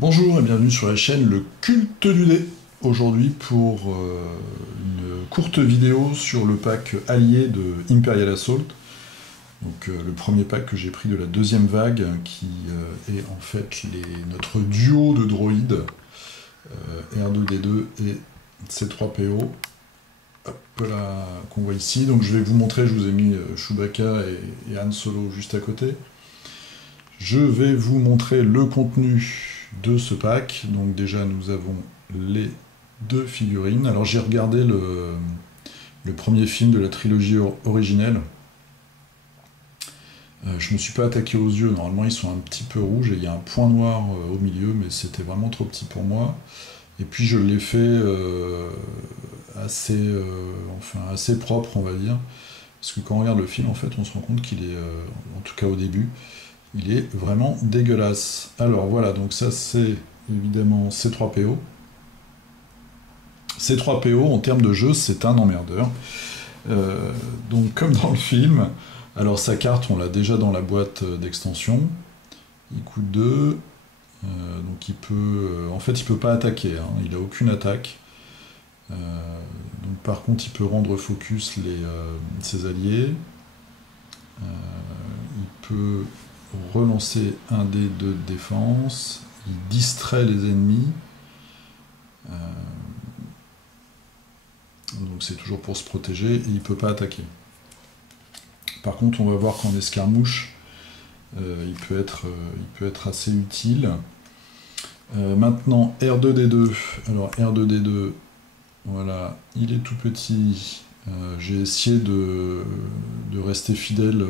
Bonjour et bienvenue sur la chaîne Le Culte du Dé. Aujourd'hui pour une courte vidéo sur le pack allié de Imperial Assault. Donc le premier pack que j'ai pris de la deuxième vague qui est en fait notre duo de droïdes R2D2 et C3PO. Hop là, qu'on voit ici. Donc je vais vous montrer, je vous ai mis Chewbacca et Han Solo juste à côté. Je vais vous montrer le contenu de ce pack. Donc déjà nous avons les deux figurines. Alors j'ai regardé le premier film de la trilogie originelle. Je me suis pas attaqué aux yeux, normalement ils sont un petit peu rouges et il y a un point noir au milieu, mais c'était vraiment trop petit pour moi. Et puis je l'ai fait assez propre, on va dire. Parce que quand on regarde le film, en fait, on se rend compte qu'il est, en tout cas au début, il est vraiment dégueulasse. Alors voilà, donc ça c'est évidemment C3PO. C3PO, en termes de jeu, c'est un emmerdeur. Donc comme dans le film, alors sa carte, on l'a déjà dans la boîte d'extension. Il coûte 2. Donc il peut... en fait, il peut pas attaquer, hein, il a aucune attaque. Donc par contre, il peut rendre focus ses alliés. Il peut relancer un dé de défense. Il distrait les ennemis. Donc c'est toujours pour se protéger et il peut pas attaquer. Par contre, on va voir qu'en escarmouche, il peut être assez utile. Maintenant, R2D2. Alors R2D2, voilà, il est tout petit. J'ai essayé de rester fidèle.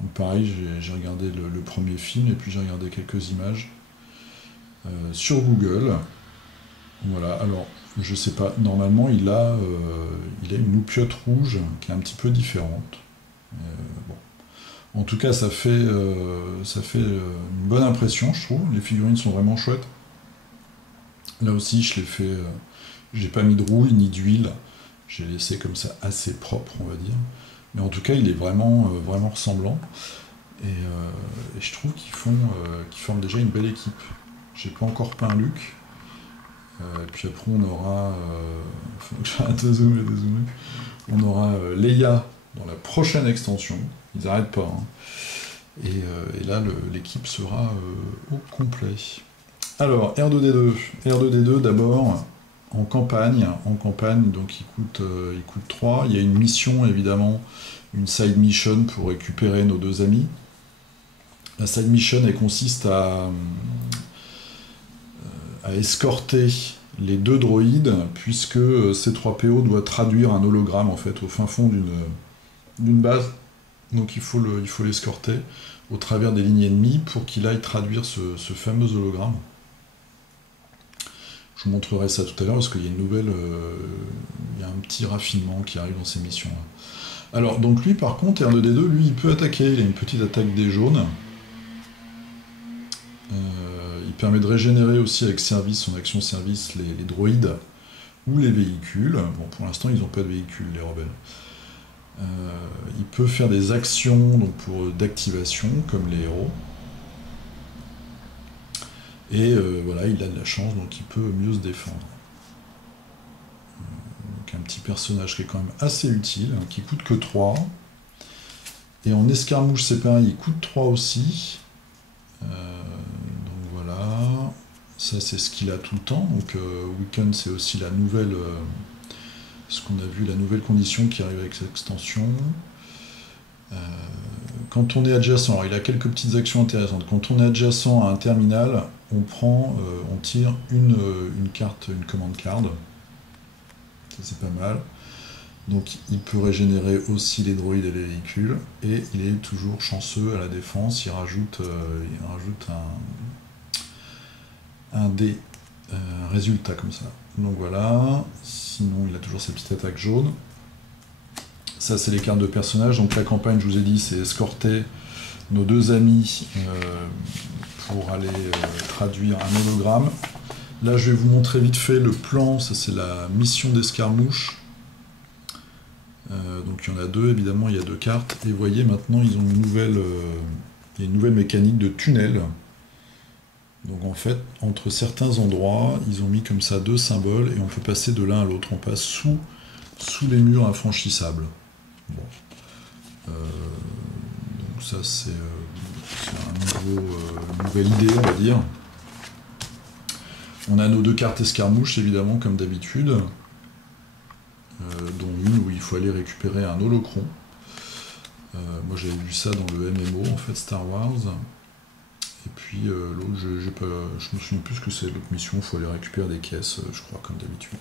Donc pareil, j'ai regardé le premier film et puis j'ai regardé quelques images sur Google. Voilà, alors je sais pas, normalement il a une loupiote rouge qui est un petit peu différente. Bon. En tout cas, ça fait une bonne impression, je trouve. Les figurines sont vraiment chouettes. Là aussi, je l'ai fait. J'ai pas mis de rouille ni d'huile. J'ai laissé comme ça assez propre, on va dire. Mais en tout cas, il est vraiment ressemblant. Et je trouve qu'ils forment déjà une belle équipe. J'ai pas encore peint Luc. Et puis après, on aura. J'arrête de zoomer, on aura Leia dans la prochaine extension. Ils n'arrêtent pas. Hein. Et là, l'équipe sera au complet. Alors, R2D2. R2D2, d'abord, en campagne, donc il coûte 3. Il y a une mission, évidemment, une side mission pour récupérer nos deux amis. La side mission, elle consiste à escorter les deux droïdes, puisque C3PO doit traduire un hologramme, en fait, au fin fond d'une base. Donc il faut l'escorter au travers des lignes ennemies pour qu'il aille traduire ce fameux hologramme. Je vous montrerai ça tout à l'heure parce qu'il y a il y a un petit raffinement qui arrive dans ces missions-là. Alors donc lui par contre, R2D2, lui il peut attaquer, il a une petite attaque des jaunes. Il permet de régénérer aussi avec service, son action service, les droïdes ou les véhicules. Bon pour l'instant ils n'ont pas de véhicules les rebelles. Il peut faire des actions d'activation, comme les héros. Et voilà, il a de la chance, donc il peut mieux se défendre. Donc un petit personnage qui est quand même assez utile, hein, qui coûte que 3. Et en escarmouche, c'est pareil, il coûte 3 aussi. Donc voilà. Ça, c'est ce qu'il a tout le temps. Donc Weekend, c'est aussi la nouvelle... ce qu'on a vu, la nouvelle condition qui arrive avec cette extension. Quand on est adjacent, alors il a quelques petites actions intéressantes. Quand on est adjacent à un terminal, on tire une carte, une command card. Ça c'est pas mal. Donc il peut régénérer aussi les droïdes et les véhicules. Et il est toujours chanceux à la défense. Il rajoute un dé. Un résultat comme ça. Donc voilà, sinon il a toujours sa petite attaque jaune. Ça c'est les cartes de personnages, donc la campagne je vous ai dit c'est escorter nos deux amis pour aller traduire un hologramme. Là je vais vous montrer vite fait le plan, ça c'est la mission d'escarmouche. Donc il y en a deux, évidemment il y a deux cartes, et vous voyez maintenant ils ont il y a une nouvelle mécanique de tunnel. Donc en fait, entre certains endroits, ils ont mis comme ça 2 symboles et on peut passer de l'un à l'autre. On passe sous les murs infranchissables. Bon. Donc ça, c'est une nouvelle idée, on va dire. On a nos 2 cartes escarmouches, évidemment, comme d'habitude, dont une où il faut aller récupérer un holocron. Moi, j'avais vu ça dans le MMO, en fait, Star Wars. Et puis l'autre, je me souviens plus ce que c'est l'autre mission, il faut aller récupérer des caisses, je crois, comme d'habitude.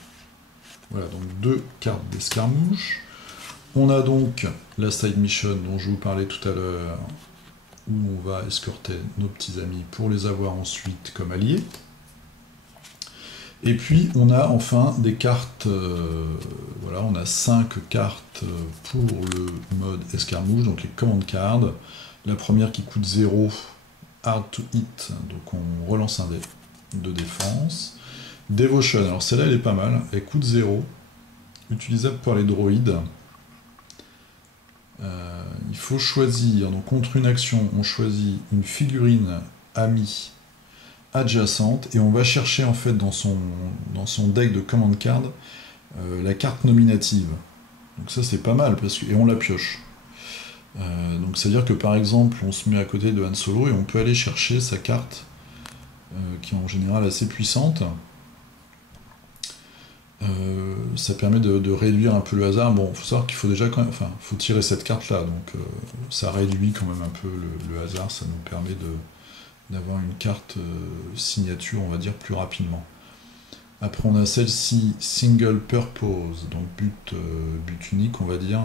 Voilà, donc 2 cartes d'escarmouche. On a donc la side mission dont je vous parlais tout à l'heure, où on va escorter nos petits amis pour les avoir ensuite comme alliés. Et puis on a enfin des cartes, voilà, on a 5 cartes pour le mode escarmouche, donc les command cards. La première qui coûte 0, hard to hit, donc on relance un dé de défense. Devotion, alors celle-là elle est pas mal, elle coûte 0, utilisable par les droïdes. Il faut choisir, donc contre une action, on choisit une figurine amie adjacente et on va chercher en fait dans son deck de command card la carte nominative. Donc ça c'est pas mal et on la pioche. Donc c'est à dire que par exemple on se met à côté de Han Solo et on peut aller chercher sa carte qui est en général assez puissante. Ça permet de réduire un peu le hasard. Bon, il faut savoir qu'il faut déjà quand même, enfin, faut tirer cette carte là, donc ça réduit quand même un peu le hasard, ça nous permet d'avoir une carte signature, on va dire, plus rapidement. Après on a celle-ci, single purpose, donc but unique, on va dire.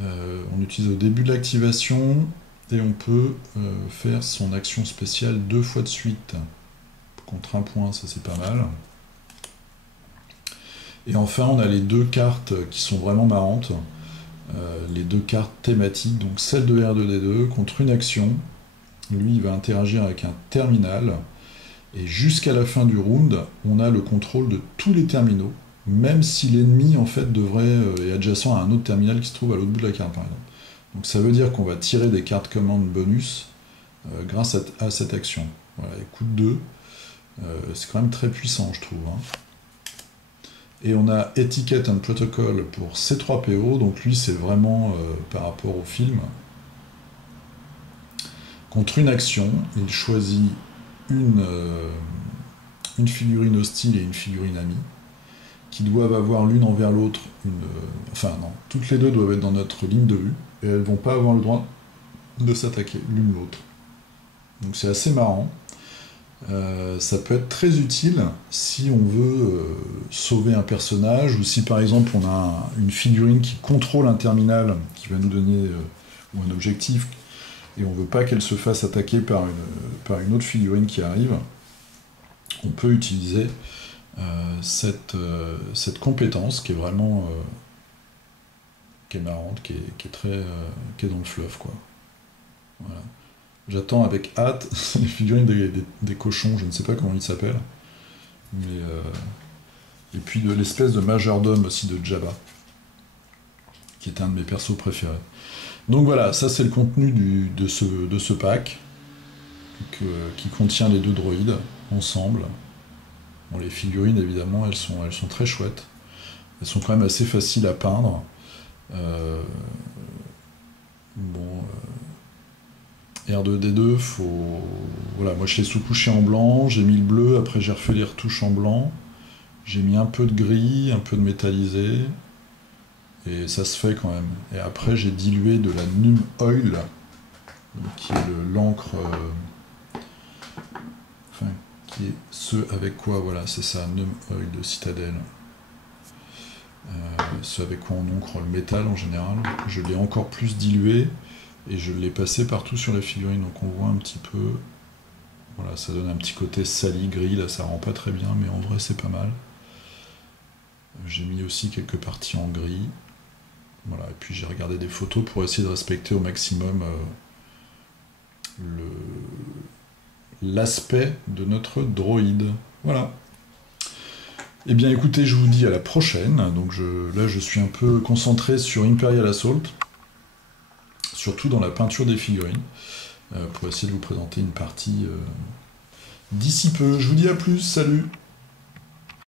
On utilise au début de l'activation et on peut faire son action spéciale 2 fois de suite contre 1 point, ça c'est pas mal. Et enfin on a les 2 cartes qui sont vraiment marrantes, les 2 cartes thématiques, donc celle de R2D2 contre une action, lui il va interagir avec un terminal, et jusqu'à la fin du round, on a le contrôle de tous les terminaux, même si l'ennemi en fait est adjacent à un autre terminal qui se trouve à l'autre bout de la carte par exemple. Donc ça veut dire qu'on va tirer des cartes commande bonus grâce à cette action. Voilà, elle coûte 2, c'est quand même très puissant je trouve. Et on a Etiquette and Protocol pour C3PO, donc lui c'est vraiment par rapport au film. Contre une action, il choisit une figurine hostile et une figurine amie, qui doivent avoir l'une envers l'autre enfin non, toutes les deux doivent être dans notre ligne de vue, et elles vont pas avoir le droit de s'attaquer l'une l'autre. Donc c'est assez marrant. Ça peut être très utile si on veut sauver un personnage, ou si par exemple on a une figurine qui contrôle un terminal qui va nous donner ou un objectif, et on veut pas qu'elle se fasse attaquer par une autre figurine qui arrive. On peut utiliser cette compétence qui est vraiment qui est marrante, qui est dans le fluff quoi. Voilà. J'attends avec hâte les figurines des cochons, je ne sais pas comment ils s'appellent. Mais, et puis de l'espèce de majordome aussi de Jabba, qui est un de mes persos préférés. Donc voilà, ça c'est le contenu de ce pack, qui contient les 2 droïdes ensemble. Bon, les figurines évidemment, elles sont très chouettes. Elles sont quand même assez faciles à peindre. R2D2, voilà, moi je l'ai sous-couché en blanc, j'ai mis le bleu, après j'ai refait les retouches en blanc, j'ai mis un peu de gris, un peu de métallisé, et ça se fait quand même. Et après j'ai dilué de la Num Oil, qui est l'encre, enfin, qui est ce avec quoi, voilà, c'est ça, Num Oil de Citadel. Ce avec quoi on encre le métal en général. Je l'ai encore plus dilué, et je l'ai passé partout sur la figurine, donc on voit un petit peu, voilà, ça donne un petit côté sali, gris, là ça rend pas très bien, mais en vrai c'est pas mal. J'ai mis aussi quelques parties en gris, voilà, et puis j'ai regardé des photos pour essayer de respecter au maximum l'aspect de notre droïde. Voilà. Eh bien écoutez, je vous dis à la prochaine, donc là je suis un peu concentré sur Imperial Assault, surtout dans la peinture des figurines, pour essayer de vous présenter une partie d'ici peu. Je vous dis à plus, salut!